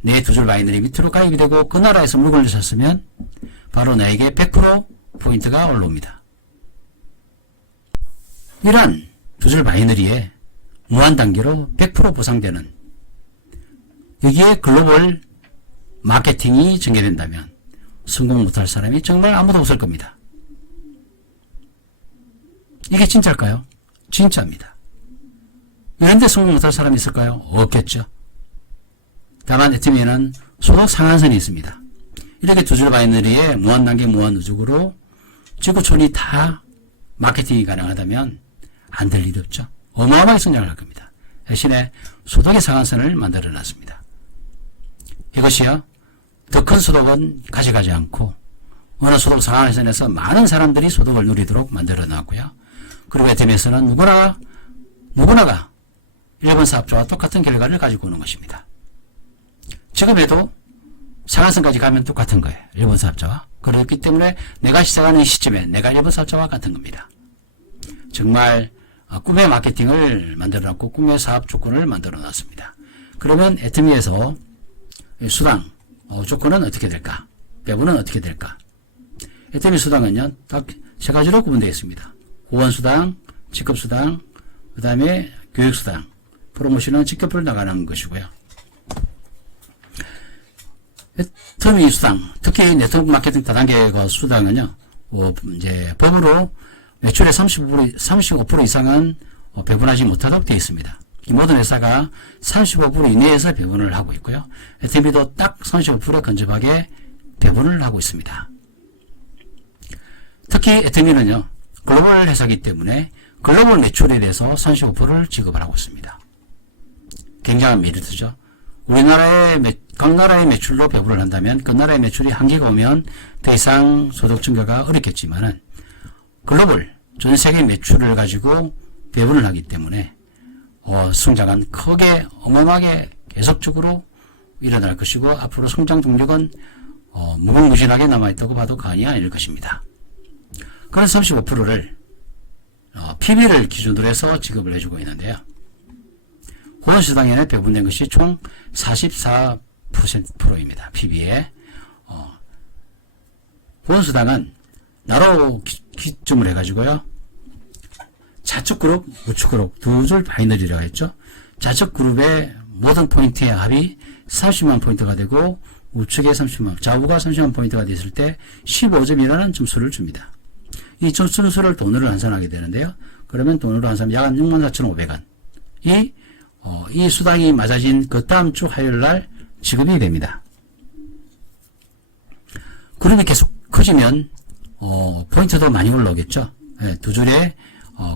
내 두 줄 바이너리 밑으로 가입이 되고 그 나라에서 물건을 샀으면 바로 나에게 100% 포인트가 올라옵니다. 이러한 두 줄 바이너리에 무한 단계로 100% 보상되는 여기에 글로벌 마케팅이 전개된다면 성공 못할 사람이 정말 아무도 없을 겁니다. 이게 진짜일까요? 진짜입니다. 이런데 성공 못할 사람이 있을까요? 없겠죠. 다만 에티미에는 소득 상한선이 있습니다. 이렇게 두 줄 바이너리에 무한 단계 무한 누적으로 지구촌이 다 마케팅이 가능하다면 안 될 일이 없죠. 어마어마하게 성장을 할 겁니다. 대신에 소득의 상한선을 만들어 놨습니다. 이것이요, 더 큰 소득은 가져가지 않고 어느 소득 상한선에서 많은 사람들이 소득을 누리도록 만들어 놨고요. 그리고 에테미에서는 누구나가 일본 사업자와 똑같은 결과를 가지고 오는 것입니다. 지금에도 상한선까지 가면 똑같은 거예요. 일본 사업자와. 그렇기 때문에 내가 시작하는 시점에 내가 일본 사업자와 같은 겁니다. 정말 꿈의 마케팅을 만들어놨고 꿈의 사업 조건을 만들어놨습니다. 그러면 에트미에서 수당 조건은 어떻게 될까? 배분은 어떻게 될까? 에트미 수당은요, 딱 세 가지로 구분되어 있습니다. 후원수당, 직급수당, 그 다음에 교육수당, 프로모션은 직급을 나가는 것이고요. 에트미 수당, 특히 네트워크 마케팅 다단계 수당은요, 이제 법으로 매출의 35% 이상은 배분하지 못하도록 되어 있습니다. 이 모든 회사가 35% 이내에서 배분을 하고 있고요. 에트미도 딱 35% 근접하게 배분을 하고 있습니다. 특히 에트미는요, 글로벌 회사이기 때문에 글로벌 매출에 대해서 35%를 지급을 하고 있습니다. 굉장한 메리트죠. 각 나라의 매출로 배분을 한다면 그 나라의 매출이 한계가 오면 더 이상 소득 증가가 어렵겠지만은 글로벌 전 세계 매출을 가지고 배분을 하기 때문에 성장은 크게 어마어마하게 계속적으로 일어날 것이고 앞으로 성장 동력은 무궁무진하게 남아있다고 봐도 과언이 아닐 것입니다. 그런 35%를 PB를 기준으로 해서 지급을 해주고 있는데요. 후원수당에 배분된 것이 총 44%입니다. PB에. 후원수당은 나로 기점을 해가지고요. 좌측 그룹, 우측 그룹 두 줄 바이너리라고 했죠. 좌측 그룹의 모든 포인트의 합이 30만 포인트가 되고 우측에 30만, 좌우가 30만 포인트가 됐을 때 15점이라는 점수를 줍니다. 이 점수를 돈으로 환산하게 되는데요. 그러면 돈으로 환산하면 약 64,500원. 이 수당이 맞아진 그 다음 주 화요일 날 지급이 됩니다. 그룹이 계속 커지면 포인트도 많이 올라오겠죠. 네, 두 줄의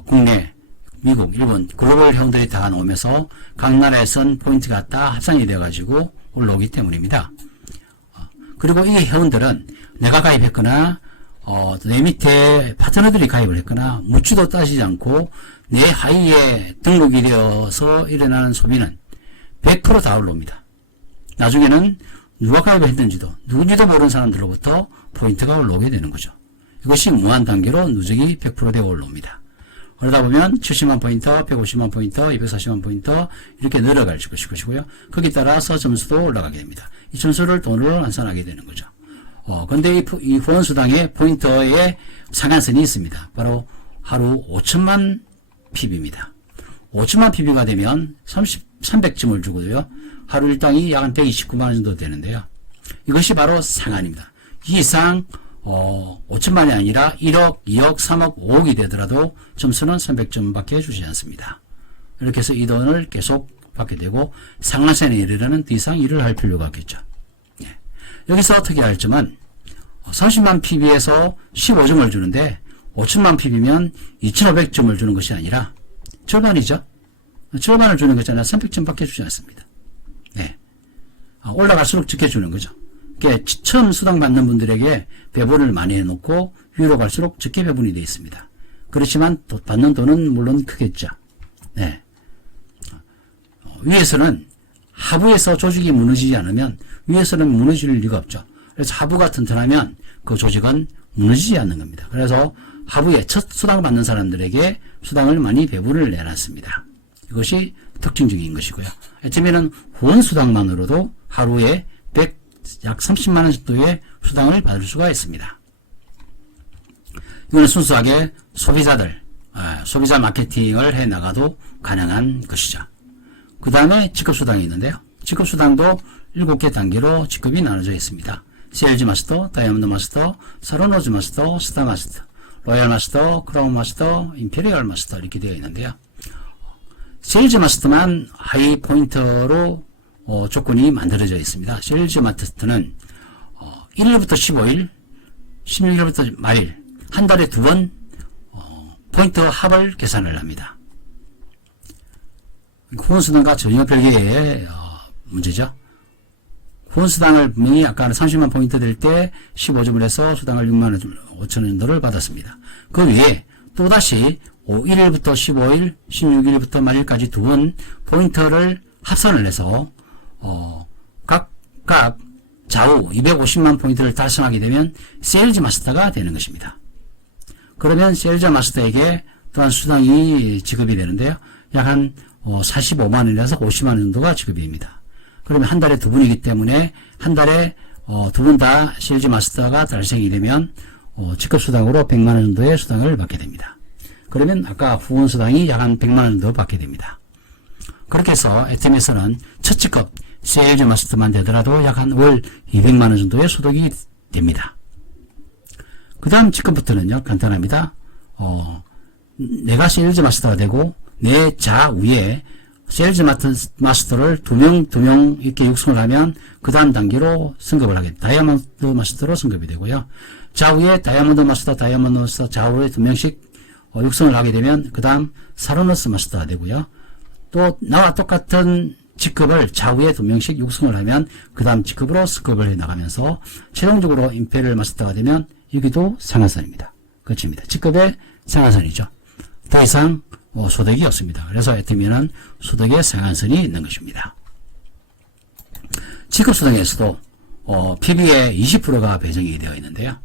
국내, 미국, 일본 글로벌 회원들이 다 나오면서 각 나라에선 포인트가 다 합산이 되어가지고 올라오기 때문입니다. 그리고 이 회원들은 내가 가입했거나 내 밑에 파트너들이 가입을 했거나 묻지도 따지지 않고 내 하위에 등록이 되어서 일어나는 소비는 100% 다 올라옵니다. 나중에는 누가 가입을 했는지도 누군지도 모르는 사람들로부터 포인트가 올라오게 되는 거죠. 이것이 무한 단계로 누적이 100% 되어 올라옵니다. 그러다 보면 70만 포인트, 150만 포인트, 240만 포인트 이렇게 늘어갈 것이고요. 거기에 따라서 점수도 올라가게 됩니다. 이 점수를 돈으로 환산하게 되는 거죠. 근데 이 후원수당의 포인트에 상한선이 있습니다. 바로 하루 5천만 PB입니다. 5천만 PB가 되면 300점을 주고요. 하루 일당이 약 129만 원 정도 되는데요. 이것이 바로 상한입니다. 이 이상 5천만이 아니라 1억, 2억, 3억, 5억이 되더라도 점수는 300점밖에 주지 않습니다. 이렇게 해서 이 돈을 계속 받게 되고 상한선에 이르려는 더 이상 일을 할 필요가 없겠죠. 여기서 특이할 점은 30만 PB에서 15점을 주는데 5천만 PB면 2,500점을 주는 것이 아니라 절반이죠. 절반을 주는 것잖아요. 300점밖에 주지 않습니다. 네. 올라갈수록 적게 주는 거죠. 그게 처음 수당 받는 분들에게 배분을 많이 해놓고 위로 갈수록 적게 배분이 되어 있습니다. 그렇지만 또 받는 돈은 물론 크겠죠. 네. 위에서는 하부에서 조직이 무너지지 않으면 위에서는 무너질 리가 없죠. 그래서 하부가 튼튼하면 그 조직은 무너지지 않는 겁니다. 그래서 하부에 첫 수당 받는 사람들에게 수당을 많이 배분을 내놨습니다. 이것이 특징적인 것이고요. 처음에는 후원 수당만으로도 하루에 약 30만 원 정도의 수당을 받을 수가 있습니다. 이거는 순수하게 소비자 마케팅을 해 나가도 가능한 것이죠. 그 다음에 직급수당이 있는데요. 직급수당도 7개 단계로 직급이 나눠져 있습니다. 세일즈 마스터, 다이아몬드 마스터, 사로노즈 마스터, 스타 마스터, 로얄 마스터, 크라운 마스터, 임페리얼 마스터 이렇게 되어 있는데요. 세일즈 마스터만 하이 포인트로 조건이 만들어져 있습니다. 세일즈 마스터는 1일부터 15일, 16일부터 말일 한 달에 2번 포인트 합을 계산을 합니다. 후원수당과 전혀 별개의 문제죠. 후원수당을 분명히 아까는 30만 포인트 될 때 15점을 해서 수당을 6만 5천 원 정도를 받았습니다. 그 위에 또다시 1일부터 15일, 16일부터 말일까지 2번 포인트를 합산을 해서 각각 좌우 250만 포인트를 달성하게 되면 세일즈 마스터가 되는 것입니다. 그러면 세일즈 마스터에게 또한 수당이 지급이 되는데요. 약 한 45만 원에서 50만 원 정도가 지급이 됩니다. 그러면 한 달에 2분이기 때문에 한 달에 2분 다 세일즈 마스터가 달성이 되면 직급수당으로 100만 원 정도의 수당을 받게 됩니다. 그러면 아까 후원수당이 약 한 100만 원 정도 받게 됩니다. 그렇게 해서 애템에서는 첫 직급 세일즈 마스터만 되더라도 약 한 월 200만 원 정도의 소득이 됩니다. 그 다음 직급부터는요, 간단합니다. 내가 세일즈 마스터가 되고, 내 좌우에 세일즈 마스터를 2명 이렇게 육성을 하면, 그 다음 단계로 승급을 하게, 다이아몬드 마스터로 승급이 되고요. 좌우에 다이아몬드 마스터, 좌우에 2명씩 육성을 하게 되면, 그 다음 사로너스 마스터가 되고요. 또, 나와 똑같은 직급을 좌우에 2명씩 육성을 하면, 그 다음 직급으로 승급을 해 나가면서, 최종적으로 임페리얼 마스터가 되면, 여기도 상한선입니다. 끝입니다. 직급의 상한선이죠. 더 이상 소득이 없습니다. 그래서 애터미는 소득의 상한선이 있는 것입니다. 직급수당에서도 PB의 20%가 배정이 되어 있는데요.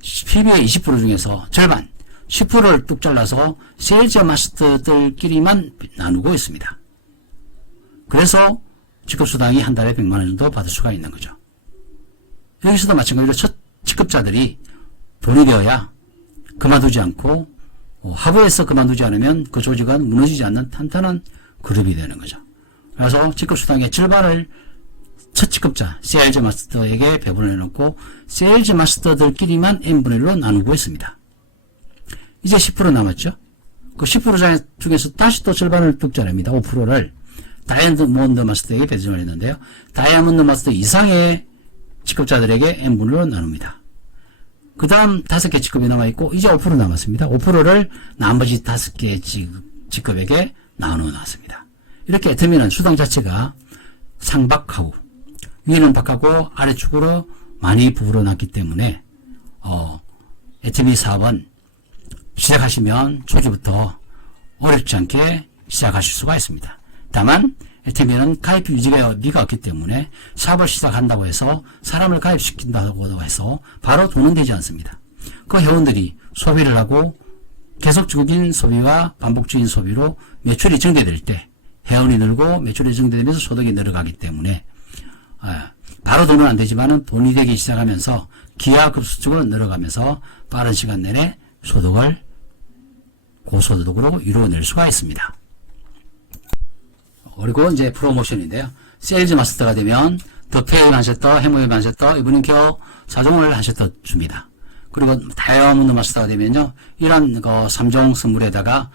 PB의 20% 중에서 절반 10%를 뚝 잘라서 세일즈 마스터들끼리만 나누고 있습니다. 그래서 직급수당이 한 달에 100만 원 정도 받을 수가 있는 거죠. 여기서도 마찬가지로 첫 직급자들이 돈이 되어야 그만두지 않고 하부에서 그만두지 않으면 그 조직은 무너지지 않는 탄탄한 그룹이 되는 거죠. 그래서 직급수당의 절반을 첫 직급자 세일즈 마스터에게 배분을 해놓고 세일즈 마스터들끼리만 n분의 1로 나누고 있습니다. 이제 10% 남았죠. 그 10% 중에서 다시 또 절반을 뚝 자릅니다. 5%를 다이아몬드 마스터에게 배정을 했는데요. 다이아몬드 마스터 이상의 직급자들에게 n분의 1로 나눕니다. 그 다음 5개 직급이 남아있고 이제 5% 남았습니다. 5%를 나머지 5개 직급에게 나누어 놨습니다. 이렇게 애터미는 수당 자체가 상박하고 위는 박하고 아래쪽으로 많이 부풀어 놨기 때문에 애터미 사업은 시작하시면 초기부터 어렵지 않게 시작하실 수가 있습니다. 다만 애터미는 가입 유지비가 없기 때문에 사업을 시작한다고 해서 사람을 가입시킨다고 해서 바로 돈은 되지 않습니다. 그 회원들이 소비를 하고 계속적인 소비와 반복적인 소비로 매출이 증대될 때 회원이 늘고 매출이 증대되면서 소득이 늘어가기 때문에 바로 돈은 안 되지만 돈이 되기 시작하면서 기하급수적으로 늘어가면서 빠른 시간 내내 소득을 고소득으로 이루어낼 수가 있습니다. 그리고 이제 프로모션인데요. 세일즈 마스터가 되면 더페이 만세터, 해머웨이 만세터, 이브닝케어 4종을 한 세터 줍니다. 그리고 다이아몬드 마스터가 되면요. 이런 3종 선물에다가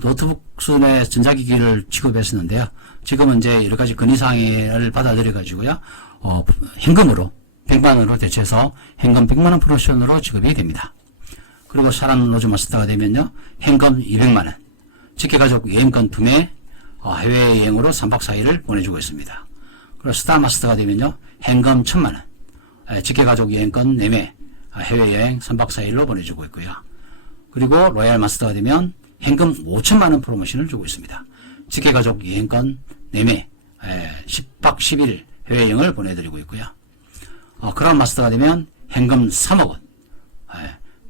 노트북 수준의 전자기기를 지급했었는데요. 지금은 이제 여러 가지 건의사항을 받아들여 가지고요. 현금으로 100만 원으로 대체해서 현금 100만 원 프로모션으로 지급이 됩니다. 그리고 사람 로즈 마스터가 되면요, 현금 200만 원, 직계가족 여행권 2매, 해외여행으로 3박 4일을 보내주고 있습니다. 그리고 스타 마스터가 되면요, 현금 1000만 원, 직계가족 여행권 4매, 해외여행 3박 4일로 보내주고 있고요. 그리고 로얄 마스터가 되면 현금 5천만 원 프로모션을 주고 있습니다. 직계가족 여행권 4매, 10박 10일 해외여행을 보내드리고 있고요. 크라운 마스터가 되면 현금 3억 원,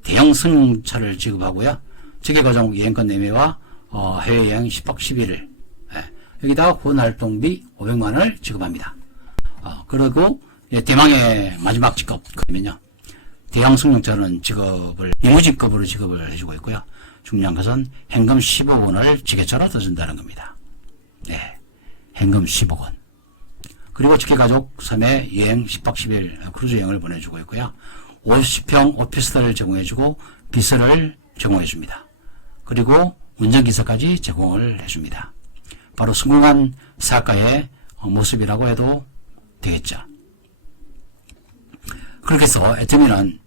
대형 승용차를 지급하고요. 직계가족 여행권 4매와 해외여행 10박 11일, 여기다가 후원활동비 500만 원을 지급합니다. 그리고 대망의 마지막 직업 그러면요, 대형 승용차는 지급을 이무직급으로 지급을 해주고 있고요. 중요한 것은 현금 15억 원을 지게차로 떠준다는 겁니다. 네, 현금 15억 원. 그리고 직계가족 3회 여행 10박 10일 크루즈 여행을 보내주고 있고요. 50평 오피스텔을 제공해주고 비서를 제공해줍니다. 그리고 운전기사까지 제공을 해줍니다. 바로 성공한 사업가의 모습이라고 해도 되겠죠. 그렇게 해서 애터미는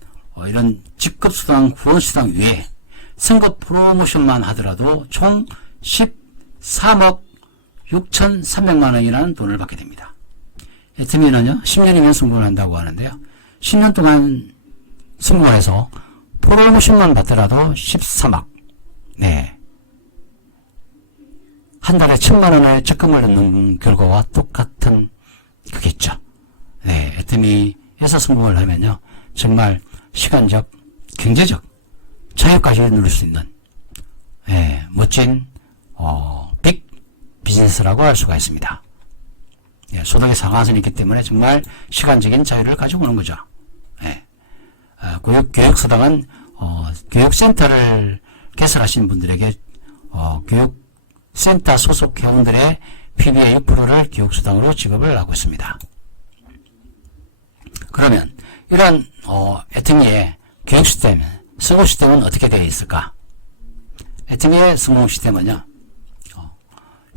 이런 직급수당, 후원수당 외에 선거 프로모션만 하더라도 총 13억 6,300만 원이라는 돈을 받게 됩니다. 애터미는요, 10년이면 성공을 한다고 하는데요. 10년 동안 성공을 해서 프로모션만 받더라도 13억. 네. 한 달에 1,000만 원의 적금을 넣는 결과와 똑같은 거겠죠. 네. 애터미에서 성공을 하면요, 정말 시간적, 경제적 자유까지 누릴 수 있는, 멋진, 빅 비즈니스라고 할 수가 있습니다. 소득의 상한선이 있기 때문에 정말 시간적인 자유를 가지고 오는 거죠. 교육수당은, 교육센터를 개설하신 분들에게, 교육센터 소속 회원들의 PB의 6%를 교육수당으로 지급을 하고 있습니다. 그러면, 이런, 애터미의 교육 시스템, 성공 시스템은 어떻게 되어 있을까? 애터미의 성공 시스템은요,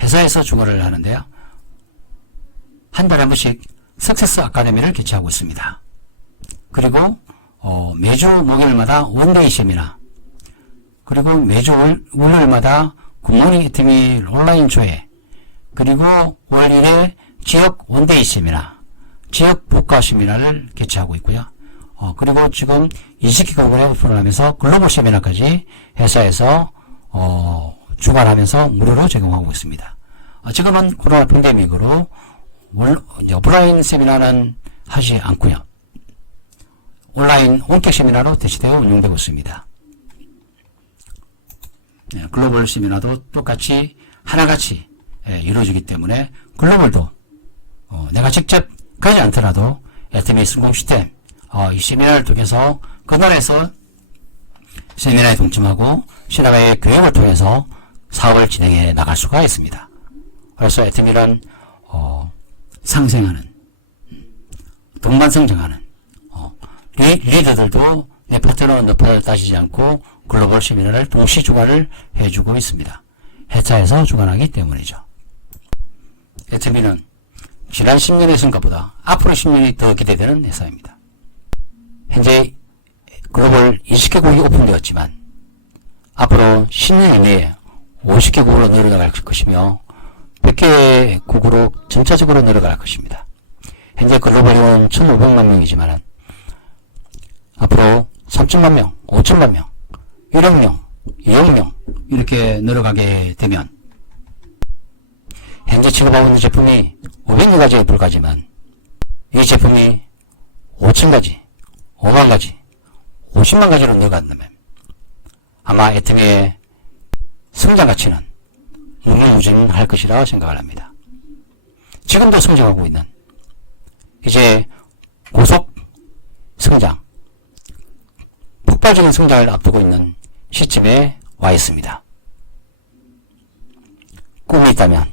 회사에서 주거를 하는데요, 한 달에 한 번씩 석세스 아카데미를 개최하고 있습니다. 그리고 매주 목요일마다 원데이 세미나, 그리고 매주 월요일마다 굿모닝 애터미 온라인 조회, 그리고 월 1회 지역 원데이 세미나, 지역 국가 세미나를 개최하고 있고요. 그리고 지금 20개국을 오픈을 하면서 글로벌 세미나까지 회사에서 주관하면서 무료로 제공하고 있습니다. 지금은 코로나 팬데믹으로 오프라인 세미나는 하지 않고요. 온라인 원격 세미나로 대체되어 운영되고 있습니다. 글로벌 세미나도 똑같이 하나같이 이루어지기 때문에 글로벌도 내가 직접 가지 않더라도 애터미 성공 시스템 이 세미나를 통해서 그 나라에서 세미나에 동참하고 신화가의 교육을 통해서 사업을 진행해 나갈 수가 있습니다. 그래서 애터미는 상생하는, 동반성장하는, 리더들도 내 파트너 너 파트너 따지지 않고 글로벌 세미나를 동시 주관을 해주고 있습니다. 회사에서 주관하기 때문이죠. 애터미는 지난 10년의 성과보다 앞으로 10년이 더 기대되는 회사입니다. 현재 글로벌 20개국이 오픈되었지만 앞으로 10년 이내에 50개국으로 늘어나갈 것이며 100개국으로 전체적으로 늘어갈 것입니다. 현재 글로벌 회원 1,500만 명이지만 앞으로 3천만 명, 5천만 명, 1억 명, 2억 명 이렇게 늘어가게 되면 현재 취급하고 있는 제품이 500여 가지에 불과하지만 이 제품이 5,000가지, 5만 가지, 50만 가지로 늘어간다면 아마 애터미의 성장 가치는 무궁무진할 것이라 생각을 합니다. 지금도 성장하고 있는, 이제 고속 성장, 폭발적인 성장을 앞두고 있는 시점에 와 있습니다. 꿈이 있다면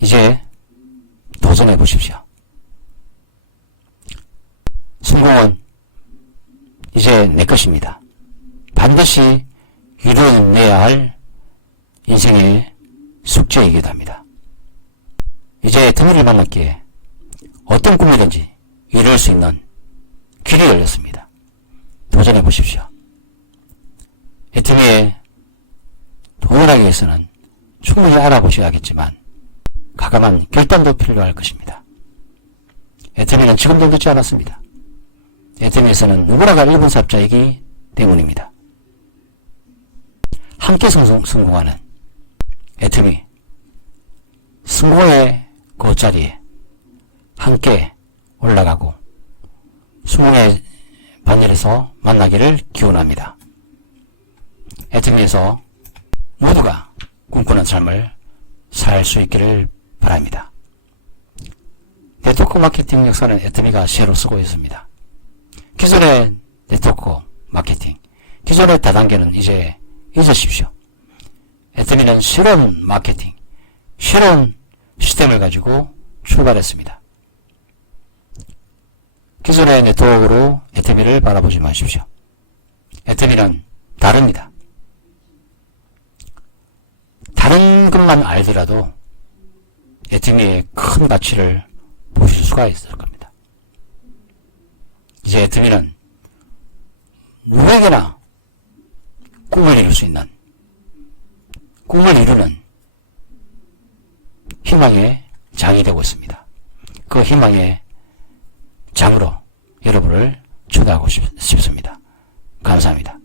이제 도전해 보십시오. 성공은 이제 내 것입니다. 반드시 이뤄내야 할 인생의 숙제이기도 합니다. 이제 애터미를 만났기에 어떤 꿈이든지 이룰 수 있는 길이 열렸습니다. 도전해 보십시오. 애터미에 동원하기 위해서는 충분히 알아보셔야겠지만 과감한 결단도 필요할 것입니다. 애터미는 지금도 늦지 않았습니다. 애터미에서는 누구나가 일본 사업자이기 때문입니다. 함께 성공하는 애터미 성공의 그 자리에 함께 올라가고 수능의 반열에서 만나기를 기원합니다. 애터미에서 모두가 꿈꾸는 삶을 살 수 있기를 바랍니다. 네트워크 마케팅 역사는 애터미가 새로 쓰고 있습니다. 기존의 네트워크 마케팅, 기존의 다단계는 이제 잊으십시오. 애터미는 새로운 마케팅, 새로운 시스템을 가지고 출발했습니다. 기존의 네트워크로 애터미를 바라보지 마십시오. 애터미는 다릅니다. 다른 것만 알더라도 애터미의 큰 가치를 보실 수가 있을 겁니다. 이제 애터미는 누구에게나 꿈을 이룰 수 있는, 꿈을 이루는 희망의 장이 되고 있습니다. 그 희망의 장으로 여러분을 초대하고 싶습니다. 감사합니다.